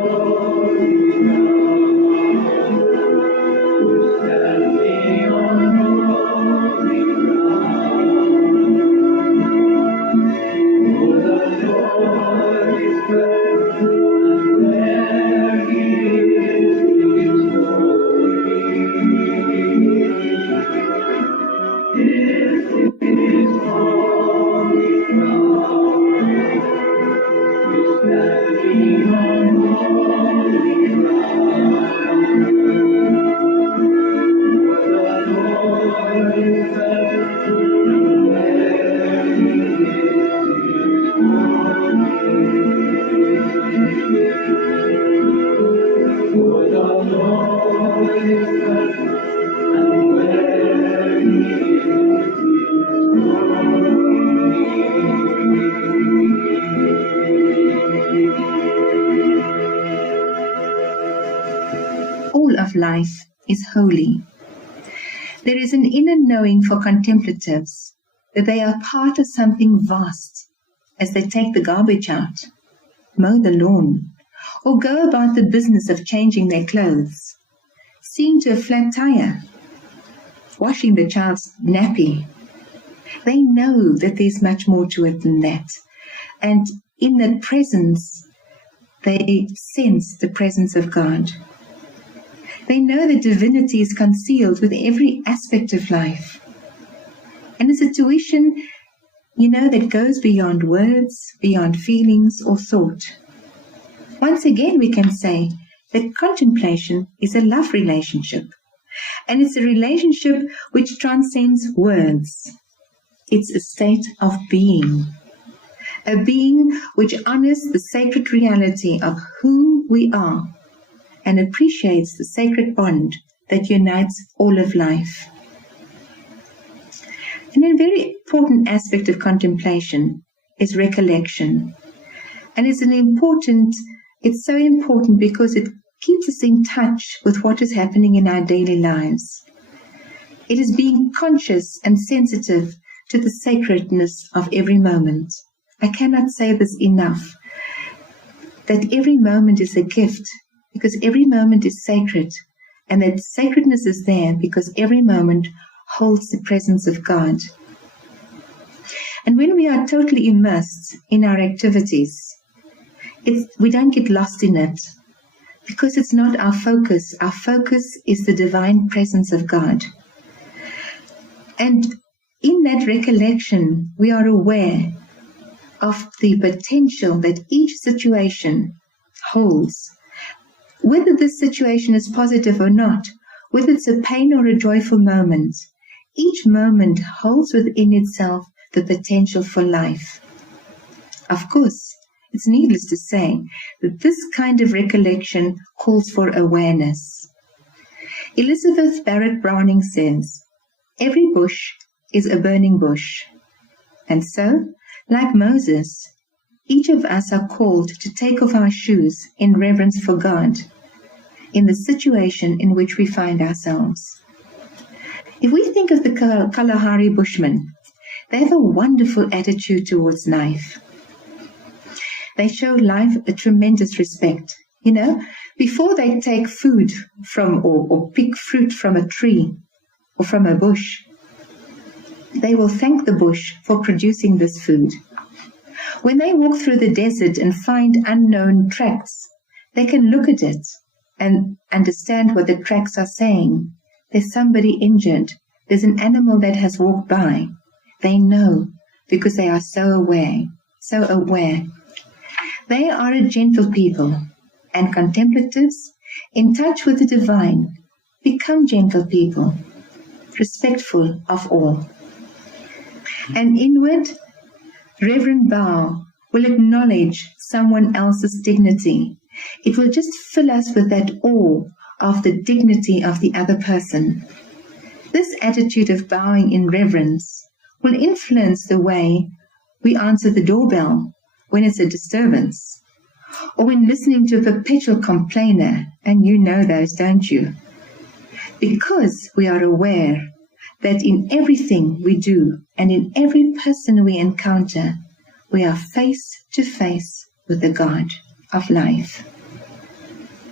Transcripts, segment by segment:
All of life is holy. There is an inner knowing for contemplatives that they are part of something vast as they take the garbage out, mow the lawn, or go about the business of changing their clothes, seeing to a flat tire, washing the child's nappy. They know that there's much more to it than that. And in that presence, they sense the presence of God. They know that divinity is concealed with every aspect of life. And it's a tuition, that goes beyond words, beyond feelings or thought. Once again, we can say that contemplation is a love relationship. And it's a relationship which transcends words. It's a state of being. A being which honors the sacred reality of who we are and appreciates the sacred bond that unites all of life. And a very important aspect of contemplation is recollection. And it's so important because it keeps us in touch with what is happening in our daily lives. It is being conscious and sensitive to the sacredness of every moment. I cannot say this enough, that every moment is a gift because every moment is sacred, and that sacredness is there because every moment holds the presence of God. And when we are totally immersed in our activities, we don't get lost in it because it's not our focus. Our focus is the divine presence of God. And in that recollection, we are aware of the potential that each situation holds. Whether this situation is positive or not, whether it's a pain or a joyful moment, each moment holds within itself the potential for life. Of course, it's needless to say that this kind of recollection calls for awareness. Elizabeth Barrett Browning says, "Every bush is a burning bush." And so, like Moses, each of us are called to take off our shoes in reverence for God in the situation in which we find ourselves. If we think of the Kalahari Bushmen, they have a wonderful attitude towards life. They show life a tremendous respect. Before they take food from or pick fruit from a tree or from a bush, they will thank the bush for producing this food. When they walk through the desert and find unknown tracks, they can look at it and understand what the tracks are saying. There's somebody injured. There's an animal that has walked by. They know because they are so aware. They are a gentle people, and contemplatives, in touch with the divine, become gentle people, respectful of all. An inward, reverent bow will acknowledge someone else's dignity. It will just fill us with that awe of the dignity of the other person. This attitude of bowing in reverence will influence the way we answer the doorbell when it's a disturbance, or when listening to a perpetual complainer, and you know those, don't you? Because we are aware that in everything we do and in every person we encounter, we are face to face with the God of life.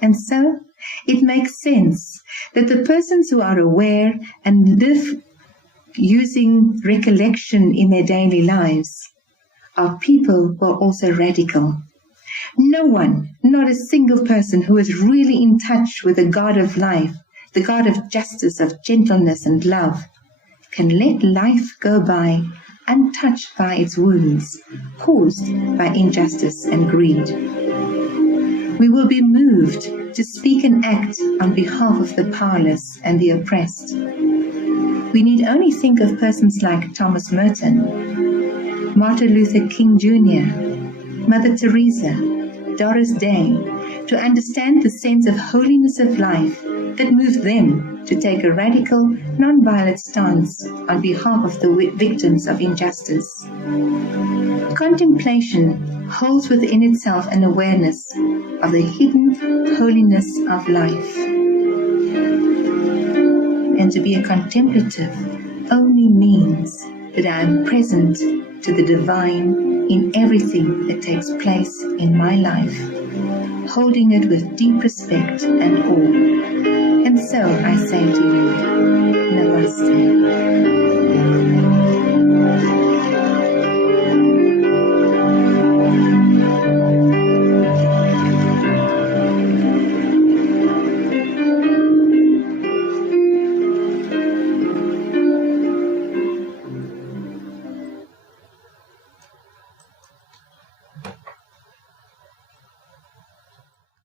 And so it makes sense that the persons who are aware and live using recollection in their daily lives are people who are also radical. No one, not a single person who is really in touch with the God of life, the God of justice, of gentleness and love, can let life go by untouched by its wounds caused by injustice and greed. We will be moved to speak and act on behalf of the powerless and the oppressed. We need only think of persons like Thomas Merton, Martin Luther King Jr., Mother Teresa, Doris Day, to understand the sense of holiness of life that moved them to take a radical, non-violent stance on behalf of the victims of injustice. Contemplation holds within itself an awareness of the hidden holiness of life. And to be a contemplative only means that I am present to the divine in everything that takes place in my life, holding it with deep respect and awe. And so I say to you, Namaste.